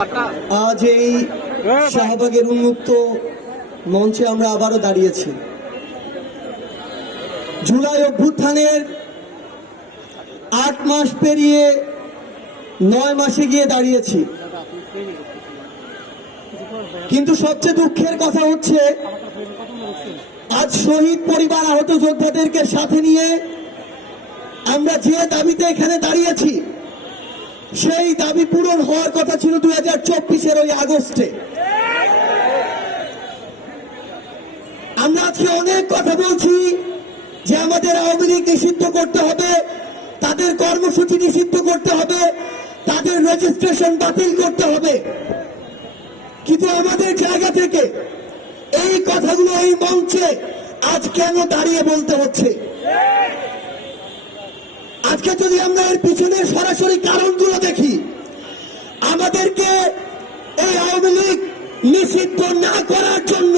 আজ এই শাহবাগের উন্মুক্ত মঞ্চে আমরা আবারও দাঁড়িয়েছি। জুলাই অভ্যুত্থানের আট মাস পেরিয়ে নয় মাসে গিয়ে দাঁড়িয়েছি। কিন্তু সবচেয়ে দুঃখের কথা হচ্ছে, আজ শহীদ পরিবার আহত যোদ্ধাদেরকে সাথে নিয়ে আমরা যে দাবিতে এখানে দাঁড়িয়েছি সেই দাবি পূরণ হওয়ার কথা ছিল দুই হাজার চব্বিশের ওই আগস্টে। আমরা আজকে অনেক কথা বলছি যে আমাদের আওয়ামী লীগ নিষিদ্ধ করতে হবে, তাদের কর্মসূচি নিষিদ্ধ করতে হবে, তাদের রেজিস্ট্রেশন বাতিল করতে হবে। কিন্তু আমাদের জায়গা থেকে এই কথাগুলো এই মঞ্চে আজ কেন দাঁড়িয়ে বলতে হচ্ছে? আজকে যদি আমরা এর পিছনে সরাসরি কারণগুলো দেখি, আমাদেরকে এই আওয়ামী লীগ নিষিদ্ধ না করার জন্য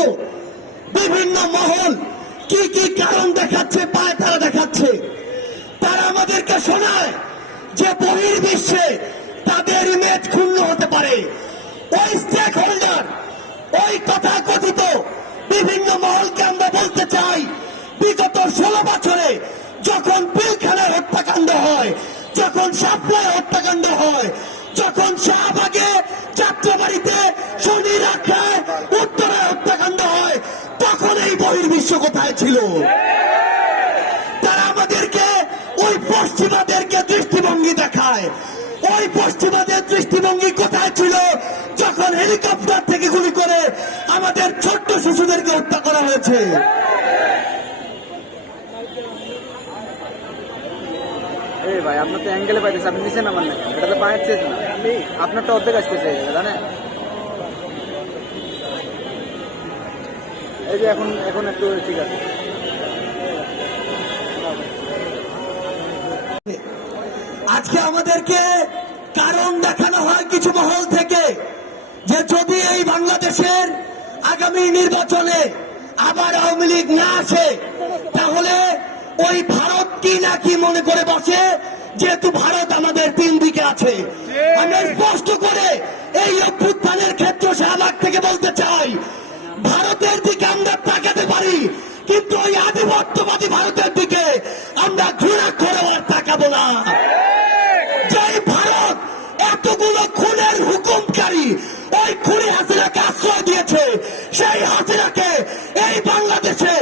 বিভিন্ন মহল কি কি কারণ দেখাচ্ছে, পায় তারা দেখাচ্ছে। তারা আমাদেরকে শোনায় যে বহির্বিশ্বে তাদের ইমেজ ক্ষুণ্ণ হতে পারে। ওই স্টেক হোল্ডার ওই কথা কথিত বিভিন্ন মহলকে আমরা বলতে চাই, বিগত ষোলো বছরে যখন পিলখানার হত্যাকাণ্ড হয়, যখন সাপ্লাই হত্যাকাণ্ড হয়, যখন শাহবাগে যাত্রাবাড়িতে শনি রাখায় উত্তরে হত্যাকাণ্ড হয়, তখন এই বহির্বিশ্ব কোথায় ছিল? তারা আমাদেরকে, ওই পশ্চিমাদেরকে দৃষ্টিভঙ্গি দেখায়। ওই পশ্চিমাদের দৃষ্টিভঙ্গি কোথায় ছিল? যখন হেলিকপ্টার থেকে গুলি করে আমাদের ছোট্ট শিশুদেরকে হত্যা করা হয়েছে। এই ভাই, আপনার তো অ্যাঙ্গেলে পাইতেছে, আপনি নিচে নামান না এটা তো পায়ের অর্ধেক জানেন? এই যে এখন এখন একটু ঠিক আছে। আজকে আমাদেরকে কারণ দেখানো হয় কিছু মহল থেকে যে যদি এই বাংলাদেশের আগামী নির্বাচনে আবার আওয়ামী লীগ না আসে, তাহলে ওই ভারত কি না কি মনে করে বসে? যেহেতু ভারত আমাদের তিন দিকে আছে। আমরা স্পষ্ট করে এই অভ্যুত্থানের ক্ষেত্র শাহবাগ থেকে বলতে চাই ভারতের দিকে আমরা তাকাতে পারি কিন্তু ওই আধিপত্যবাদী ভারতের দিকে আমরা ঘৃণা করে আর তাকাবো না। যে ভারত! এতগুলো খুনের হুকুমকারী ওই খুনি হাসিনাকে আশ্রয় দিয়েছে। সেই হাসিনাকে এই বাংলাদেশে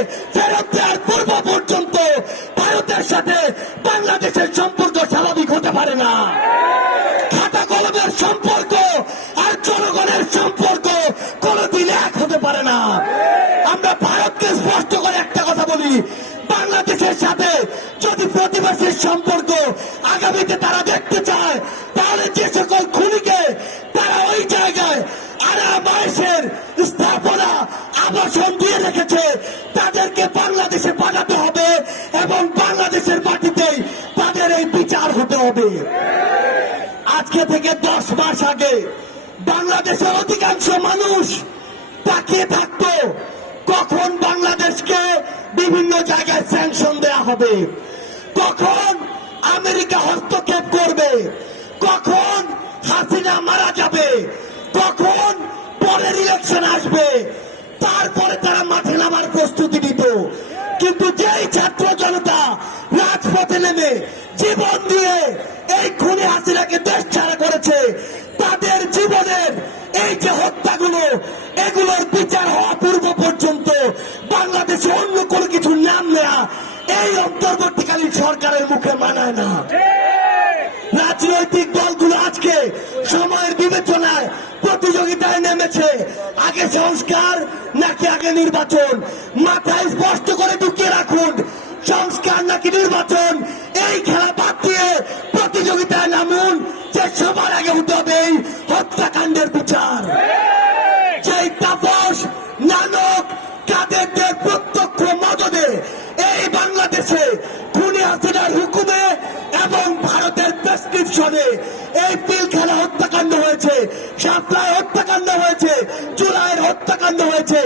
বাংলাদেশের সম্পর্ক স্বাভাবিক হতে পারে না। খাতা কলমের সম্পর্ক আর জনগণের সম্পর্ক কোনোদিন এক হতে পারে না। আমরা ভারতকে স্পষ্ট করে একটা কথা বলি, বাংলাদেশের সাথে যদি প্রতিবেশীর সম্পর্ক আগামীতে তারা দেখতে চায়, তাহলে যে সকল খুনিকে তারা ওই জায়গায় আরামায়েশের স্থাপনা, আবাসন দিয়ে রেখেছে, তাদেরকে বাংলাদেশে পাঠাতে হবে আজকে থেকে দশ মাস আগে বাংলাদেশের অধিকাংশ মানুষ তাকিয়ে থাকতো, কখন বাংলাদেশকে বিভিন্ন জায়গায় স্যাংশন দেয়া হবে? কখন আমেরিকা হস্তক্ষেপ করবে? কখন হাসিনা মারা যাবে? কখন পরের ইলেকশন আসবে? তারপরে তারা মাঠে নামার প্রস্তুতি নিত। কিন্তু যেই ছাত্র জনতা রাজপথে নেমে জীবন দিয়ে এই খুনি হাসিনাকে দেশ ছাড়া করেছে। তাদের জীবনের এই যে হত্যাগুলো, এগুলোর বিচার হওয়া পূর্ব পর্যন্ত বাংলাদেশে অন্য কোনো কিছু নাম নেয়া এই অন্তর্বর্তীকালীন সরকারের মুখে মানায় না। রাজনৈতিক দলগুলো আজকে সময়ের বিবেচনায় প্রতিযোগিতায় নেমেছে। আগে সংস্কার, নাকি আগে নির্বাচন? বিচার। যেই তাপস নানক কাদেরদের প্রত্যক্ষ মদদে এই বাংলাদেশে খুনি হাসিনার হুকুমে এবং ভারতের প্রেসক্রিপশনে এই পিলখানা হত্যাকাণ্ড হয়েছে সাপ্লায় হত্যাকাণ্ড হয়েছে, জুলাইয়ের হত্যাকাণ্ড হয়েছে।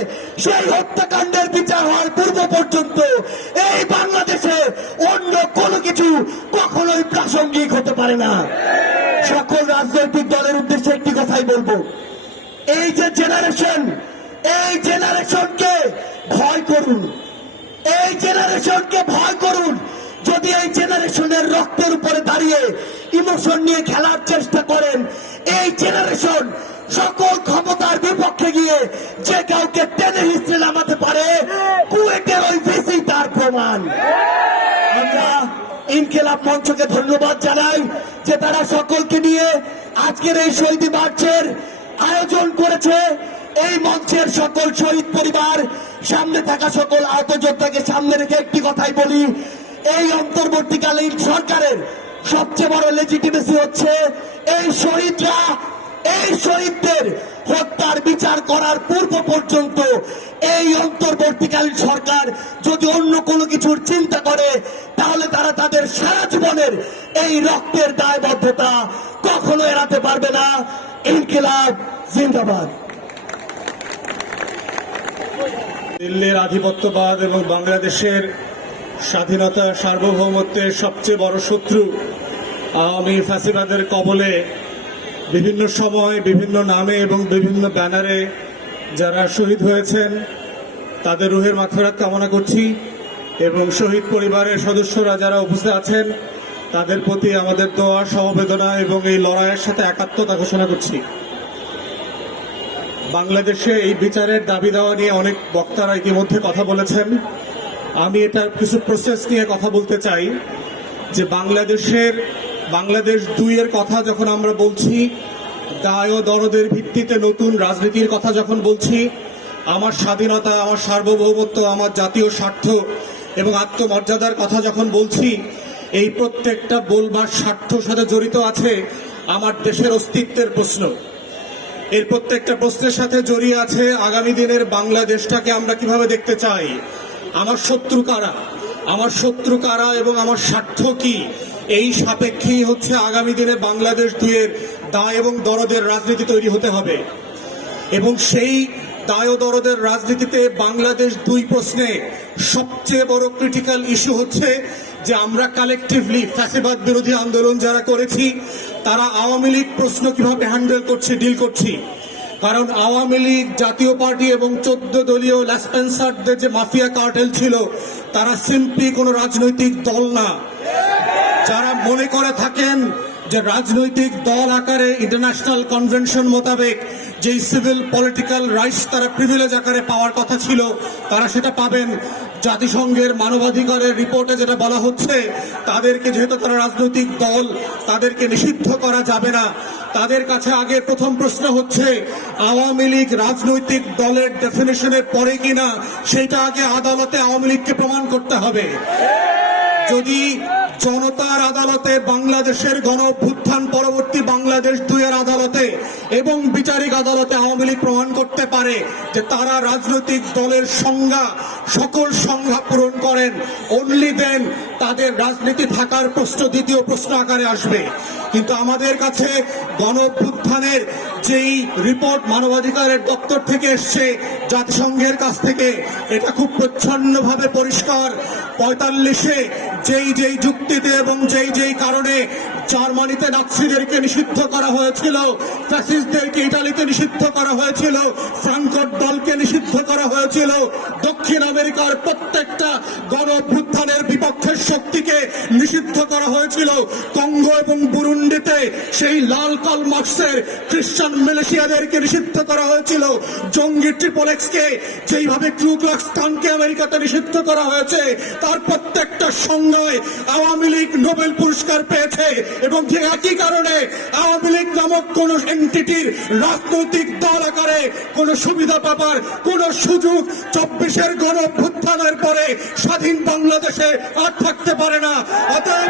সেই হত্যাকাণ্ডের বিচার হওয়ার পূর্ব পর্যন্ত এই বাংলাদেশে অন্য কোনো কিছু কখনোই প্রাসঙ্গিক হতে পারে না। সকল রাজনৈতিক দলের উদ্দেশ্যে একটি কথাই বলব। এই যে জেনারেশন এই জেনারেশনকে ভয় করুন। এই জেনারেশনকে ভয় করুন। যদি এই জেনারেশনের রক্তের উপরে দাঁড়িয়ে ইমোশন নিয়ে খেলার চেষ্টা করেন, এই জেনারেশন সকল ক্ষমতার বিপক্ষে গিয়ে যে কাউকে টেনে হিস্ট্রে নামাতে পারে, কুয়েটের ওই ভিসি তার প্রমাণ। ইনকেলাব মঞ্চকে ধন্যবাদ জানাই যে তারা সকলকে নিয়ে আজকের এই শহীদ মার্চের আয়োজন করেছে। এই মঞ্চের সকল শহীদ পরিবার, সামনে থাকা সকল আহত যোদ্ধাকে সামনে রেখে একটি কথাই বলি, এই অন্তর্বর্তীকালীন সরকারের সবচেয়ে বড় লেজিটিমেসি হচ্ছে এই শহীদরা এই শহীদদের হত্যার বিচার করার পূর্ব পর্যন্ত এই অন্তর্বর্তীকালীন সরকার যদি অন্য কোনো কিছুর চিন্তা করে, তাহলে তারা তাদের সারা জীবনের এই রক্তের দায়বদ্ধতা কখনো এড়াতে পারবে না। ইনকিলাব, জিন্দাবাদ। দিল্লির আধিপত্যবাদ এবং বাংলাদেশের স্বাধীনতা সার্বভৌমত্বের সবচেয়ে বড় শত্রু আওয়ামী ফ্যাসিবাদের কবলে বিভিন্ন সময়, বিভিন্ন নামে এবং বিভিন্ন ব্যানারে যারা শহীদ হয়েছেন, তাদের রুহের মাগফিরাত কামনা করছি এবং শহীদ পরিবারের সদস্যরা যারা উপস্থিত আছেন, তাদের প্রতি আমাদের দোয়া, সমবেদনা এবং এই লড়াইয়ের সাথে একাত্মতা ঘোষণা করছি। বাংলাদেশে এই বিচারের দাবি দেওয়া নিয়ে অনেক বক্তারা ইতিমধ্যে কথা বলেছেন। আমি এটার কিছু প্রসেস নিয়ে কথা বলতে চাই যে বাংলাদেশের বাংলাদেশ দুইয়ের কথা যখন আমরা বলছি, দায় ও দরদের ভিত্তিতে নতুন রাজনীতির কথা যখন বলছি, আমার স্বাধীনতা, আমার সার্বভৌমত্ব, আমার জাতীয় স্বার্থ এবং আত্মমর্যাদার কথা যখন বলছি, এই প্রত্যেকটা বলবার স্বার্থ সাথে জড়িত আছে আমার দেশের অস্তিত্বের প্রশ্ন। এর প্রত্যেকটা প্রশ্নের সাথে জড়িয়ে আছে আগামী দিনের বাংলাদেশটাকে আমরা কীভাবে দেখতে চাই? আমার শত্রু কারা? আমার শত্রু কারা এবং আমার স্বার্থ কি? এই সাপেক্ষেই হচ্ছে আগামী দিনে বাংলাদেশ দুয়ের দায় এবং দরদের রাজনীতি তৈরি হতে হবে। এবং সেই দায় ও দরদের রাজনীতিতে বাংলাদেশ দুই প্রশ্নে সবচেয়ে বড় ক্রিটিক্যাল ইস্যু হচ্ছে যে আমরা কালেকটিভলি ফ্যাসিবাদ বিরোধী আন্দোলন যারা করেছি, তারা আওয়ামী লীগ প্রশ্ন কীভাবে হ্যান্ডেল করছে ডিল করছি? কারণ আওয়ামী লীগ জাতীয় পার্টি এবং চোদ্দ দলীয় ল্যাসপেন্সারদের যে মাফিয়া কার্টেল ছিল, তারা সিম্পলি কোনো রাজনৈতিক দল না। যারা মনে করে থাকেন যে রাজনৈতিক দল আকারে ইন্টারন্যাশনাল কনভেনশন মোতাবেক যেই সিভিল পলিটিক্যাল রাইটস তারা প্রিভিলেজ আকারে পাওয়ার কথা ছিল, তারা সেটা পাবেন। জাতিসংঘের মানবাধিকারের রিপোর্টে যেটা বলা হচ্ছে, তাদেরকে যেহেতু তারা রাজনৈতিক দল, তাদেরকে নিষিদ্ধ করা যাবে না। তাদের কাছে আগে প্রথম প্রশ্ন হচ্ছে, আওয়ামী লীগ রাজনৈতিক দলের ডেফিনেশনের পরে কিনা, সেটা আগে আদালতে আওয়ামী লীগকে প্রমাণ করতে হবে। যদি জনতার আদালতে বাংলাদেশের গণ অভ্যুত্থান পরবর্তী বাংলাদেশ দুইয়ের আদালতে এবং বিচারিক আদালতে আওয়ামী লীগ প্রমাণ করতে পারে যে তারা রাজনৈতিক দলের সংজ্ঞা, সকল সংজ্ঞা পূরণ করেন। অনলি দেন তাদের রাজনীতি থাকার প্রশ্ন, দ্বিতীয় প্রশ্ন আকারে আসবে। কিন্তু আমাদের কাছে গণ যেই রিপোর্ট মানবাধিকারের দপ্তর থেকে এসছে, জাতিসংঘের কাছ থেকে, এটা খুব প্রচ্ছন্নভাবে পরিষ্কার। পঁয়তাল্লিশে যেই যেই যুক্তিতে এবং যেই যেই কারণে জার্মানিতে নাৎসিদেরকে নিষিদ্ধ করা হয়েছিল, ফ্যাসিস্টদেরকে ইটালিতে নিষিদ্ধ করা হয়েছিল, ফ্রাঙ্কট দলকে নিষিদ্ধ করা হয়েছিল। দক্ষিণ আমেরিকার প্রত্যেকটা গণ বিপক্ষের শক্তিকে নিষিদ্ধ করা হয়েছিল। কঙ্গো এবং বুরুন্ডিতে সেই লাল কল মার্কসের খ্রিস্টান মালয়েশিয়াদেরকে নিষিদ্ধ করা হয়েছিল। জঙ্গি ট্রিপলেক্সকে যেইভাবে খানকে আমেরিকাতে নিষিদ্ধ করা হয়েছে, তার প্রত্যেকটা সংজ্ঞায় আওয়ামী লীগ নোবেল পুরস্কার পেয়েছে। এবং যে একই কারণে আওয়ামী লীগ নামক কোন এন্টিটির রাজনৈতিক দল আকারে কোন সুবিধা পাবার কোন সুযোগ চব্বিশের গণ পরে স্বাধীন বাংলাদেশে আর থাকতে পারে না। অতএব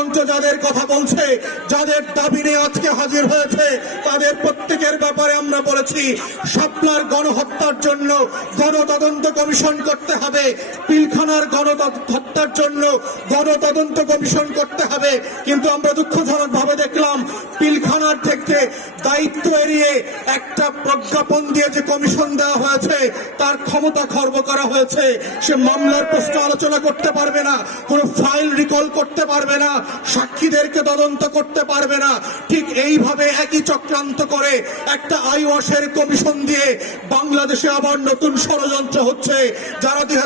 মঞ্চ যাদের কথা বলছে, যাদের দাবি নিয়ে আজকে হাজির হয়েছে, তাদের প্রত্যেকের ব্যাপারে আমরা বলেছি শাপলার গণহত্যার জন্য গণতদন্ত কমিশন করতে হবে, পিলখানার গণহত্যার জন্য গণতদন্ত কমিশন করতে হবে। কিন্তু আমরা দুঃখজনক ভাবে দেখলাম, পিলখানার থেকে দায়িত্ব এড়িয়ে একটা প্রজ্ঞাপন দিয়ে যে কমিশন দেওয়া হয়েছে, তার ক্ষমতা খর্ব করা হয়েছে। সে মামলার প্রশ্ন আলোচনা করতে পারবে না, কোনো ফাইল রিকল করতে পারবে না। সাক্ষীদেরকে তদন্ত করতে পারবে না। ঠিক এইভাবে একই চক্রান্ত করে একটা আইওয়াসের কমিশন দিয়ে বাংলাদেশে আবার নতুন ষড়যন্ত্র হচ্ছে, যারা দুই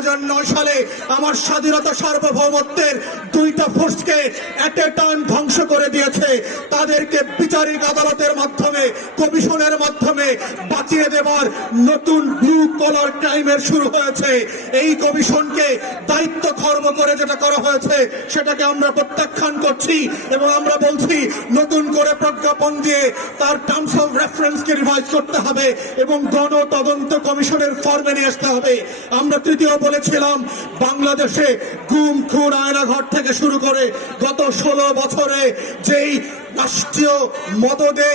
সালে আমার স্বাধীনতা সার্বভৌমত্বের দুইটা ফোর্সকে এট এ টাইম ধ্বংস করে দিয়েছে, তাদেরকে বিচারিক আদালতের মাধ্যমে, কমিশনের মাধ্যমে বাঁচিয়ে দেবার নতুন ব্লু কলার ক্রাইমের শুরু হয়েছে। এই কমিশনকে দায়িত্ব খর্ব করে যেটা করা হয়েছে, সেটাকে আমরা প্রত্যাখ্যান করছি এবং আমরা বলছি, নতুন করে প্রজ্ঞাপন দিয়ে তার টার্মস অফ রেফারেন্সকে রিভাইজ করতে হবে এবং গণ তদন্ত কমিশনের ফর্মে নিয়ে আসতে হবে। আমরা তৃতীয় বলেছিলাম, বাংলাদেশে গুম, খুন আয়নাঘর থেকে শুরু করে গত ষোলো বছরে যেই রাষ্ট্রীয় মদদে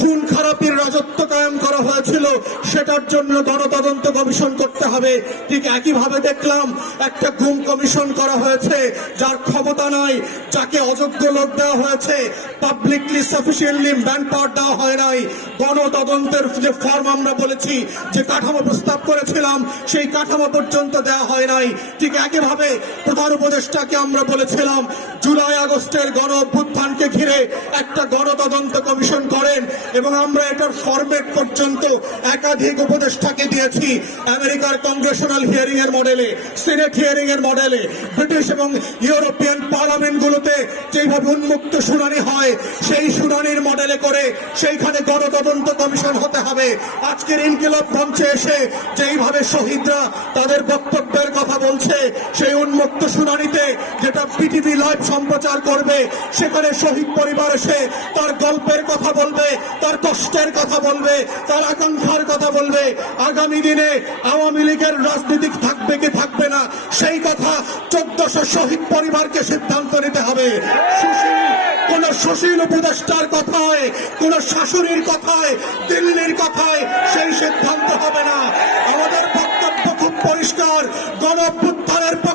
খুন খারাপির রাজত্ব কায়েম করা হয়েছিল, সেটার জন্য গণতদন্ত কমিশন করতে হবে। ঠিক একইভাবে দেখলাম, একটা গুম কমিশন করা হয়েছে, যার ক্ষমতা নাই, যাকে অযোগ্য লোক দেওয়া হয়েছে পাবলিকলি সাফিসিয়েন্টলি ম্যান পাওয়ার দেওয়া হয় নাই। গণতদন্তের যে ফর্ম আমরা বলেছি, যে কাঠামো প্রস্তাব করেছিলাম, সেই কাঠামো পর্যন্ত দেওয়া হয় নাই। ঠিক একইভাবে প্রধান উপদেষ্টাকে আমরা বলেছিলাম, জুলাই আগস্টের গণ অভ্যুত্থানকে ঘিরে একটা গণতদন্ত কমিশন করেন এবং আমরা এটার ফরম্যাট পর্যন্ত একাধিক উপদেষ্টাকে দিয়েছি। আমেরিকার কংগ্রেশনাল হিয়ারিং এর মডেলে সিনেট হিয়ারিং এর মডেলে ব্রিটিশ এবং ইউরোপিয়ান পার্লামেন্টগুলোতে যেভাবে উন্মুক্ত শুনানি হয়, সেই শুনানির মডেলে করে সেইখানে গণতদন্ত কমিশন হতে হবে। আজকের ইনকিলাব মঞ্চে এসে যেইভাবে শহীদরা তাদের বক্তব্যের কথা বলছে, সেই উন্মুক্ত শুনানিতে যেটা পিটিভি লাইভ সম্প্রচার করবে, সেখানে শহীদ পরিবার এসে তার গল্পের কথা বলবে, তার কষ্টের কথা বলবে, তার আকাঙ্ক্ষার কথা বলবে। আগামী দিনে আওয়ামী লীগের রাজনীতি থাকবে কি থাকবে না, সেই কথা চোদ্দশো শহীদ পরিবারকে সিদ্ধান্ত নিতে হবে। কোন সুশীল উপদেষ্টার কথায়, কোন শাশুড়ির কথায়, দিল্লির কথায় সেই সিদ্ধান্ত হবে না। আমাদের বক্তব্য খুব পরিষ্কার গণ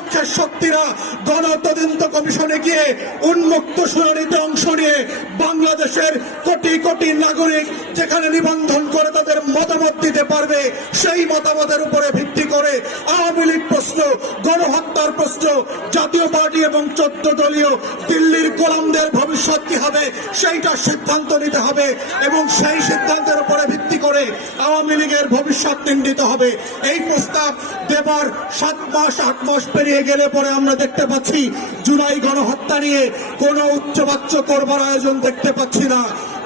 পক্ষের শক্তিরা গণ তদন্ত কমিশনে গিয়ে উন্মুক্ত শুনানিতে অংশ নিয়ে বাংলাদেশের কোটি কোটি নাগরিক যেখানে নিবন্ধন করে তাদের মতামত দিতে পারবে, সেই মতামতের উপরে ভিত্তি করে আওয়ামী লীগ প্রশ্ন, গণহত্যার প্রশ্ন, জাতীয় পার্টি এবং চোদ্দ দলীয় দিল্লির গোলামদের ভবিষ্যৎ কি হবে, সেইটা সিদ্ধান্ত নিতে হবে এবং সেই সিদ্ধান্তের উপরে ভিত্তি করে আওয়ামী লীগের ভবিষ্যৎ নির্ণীত হবে। এই প্রস্তাব দেবার সাত মাস, আট মাস পেরিয়ে গেলে পরে আমরা দেখতে পাচ্ছি জুলাই গণহত্যা নিয়ে কোনো উচ্চবাচ্য করবার আয়োজন দেখতে পাচ্ছি না।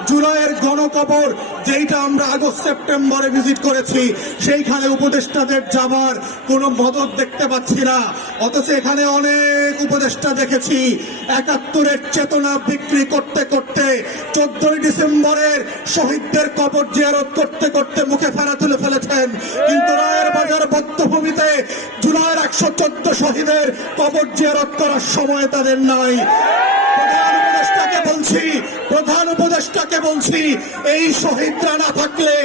জুলাইয়ের গণকবর যেইটা আমরা আগস্ট সেপ্টেম্বরে ভিজিট করেছি, সেইখানে উপদেষ্টাদের যাবার কোনো মদত দেখতে পাচ্ছি না। অথচ এখানে অনেক উপদেষ্টা দেখেছি, একাত্তরের চেতনা বিক্রি করতে করতে, চোদ্দই ডিসেম্বরের শহীদদের কবর জিয়ারত করতে করতে মুখে ফেরা তুলে ফেলেছেন। কিন্তু একশো চোদ্দ শহীদের কবর জিয়ারত করার সময় তাদের নাই। বলছি, প্রধান উপদেষ্টাকে বলছি, এই শহীদরা না থাকলে,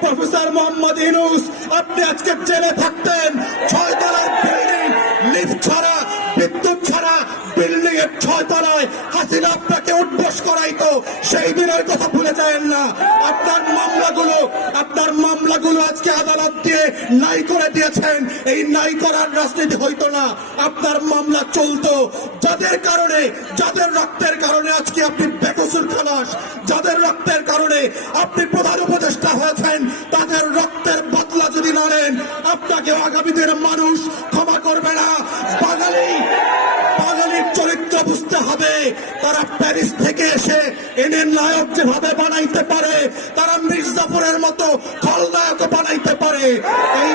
প্রফেসর মোহাম্মদ ইনুস আপনি আজকে জেলে থাকতেন। ছয় তলার বিল্ডিং, লিফট ছাড়া, বিদ্যুৎ ছাড়া, বিল্ডিং তলায় হাসিনা আপনাকে উঠবস করাইতো, সেই দিনের কথা ভুলে যায় না। আপনার মামলাগুলো আপনার মামলাগুলো আজকে আদালত দিয়ে নাই করে দিয়েছেন। এই নাই করার রাজনীতি হইতো না। আপনার মামলা চলতো। যাদের কারণে, যাদের রক্তের কারণে আজকে আপনি বেকসুর খালাস, যাদের রক্তের কারণে আপনি প্রধান উপদেষ্টা হয়েছেন, তাদের রক্তের বদলা যদি না নেন, আপনাকে আগামী মানুষ ক্ষমা করবে না। বাঙালি, বাঙালির চরিত্র বুঝতে হবে, তারা প্যারিস থেকে এসে এনে নায়ক যেভাবে বানাইতে পারে, তারা মির্জাপুরের মতো খলনায়ক বানাইতে পারে। এই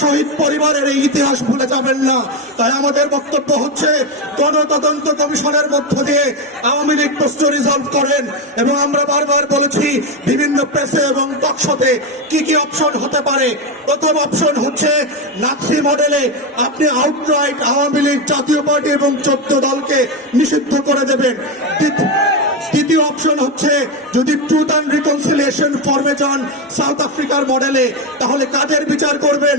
শহীদ পরিবারের এই ইতিহাস ভুলে যাবেন না। তাই আমাদের বক্তব্য হচ্ছে, গণতদন্ত কমিশনের মধ্য দিয়ে আওয়ামী লীগ প্রশ্ন রিজলভ করেন এবং আমরা বারবার বলেছি, বিভিন্ন প্রেসে এবং টকশোতে কি কি অপশন হতে পারে। প্রথম অপশন হচ্ছে নাৎসি মডেলে আপনি আউটরাইট আওয়ামী লীগ জাতীয় পার্টি এবং চোদ্দ দলকে নিষিদ্ধ করে দেবেন। দ্বিতীয় অপশন হচ্ছে, যদি ট্রুথ অ্যান্ড রিকনসিলিয়েশন ফর্মে যান সাউথ আফ্রিকার মডেলে তাহলে কাদের বিচার করবেন?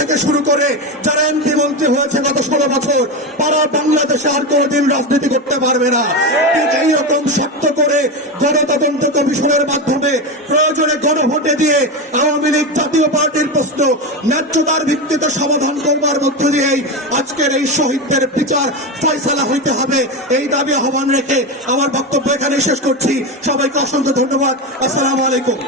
থেকে শুরু করে যারা এমপি মন্ত্রী হয়েছে গত ষোলো বছর, তারা বাংলাদেশে আর কোনোদিন রাজনীতি করতে পারবে না। ঠিক এইরকম শক্ত করে গণতদন্ত কমিশনের মাধ্যমে প্রয়োজনে গণভোটে দিয়ে আওয়ামী লীগ জাতীয় পার্টির প্রশ্ন ন্যায্যতার ভিত্তিতে সমাধান করবার মধ্য দিয়েই আজকের এই শহীদদের বিচার ফয়সালা হইতে হবে। এই দাবি আহ্বান রেখে আমার বক্তব্য এখানে শেষ করছি। সবাইকে অসংখ্য ধন্যবাদ। আসসালামু আলাইকুম।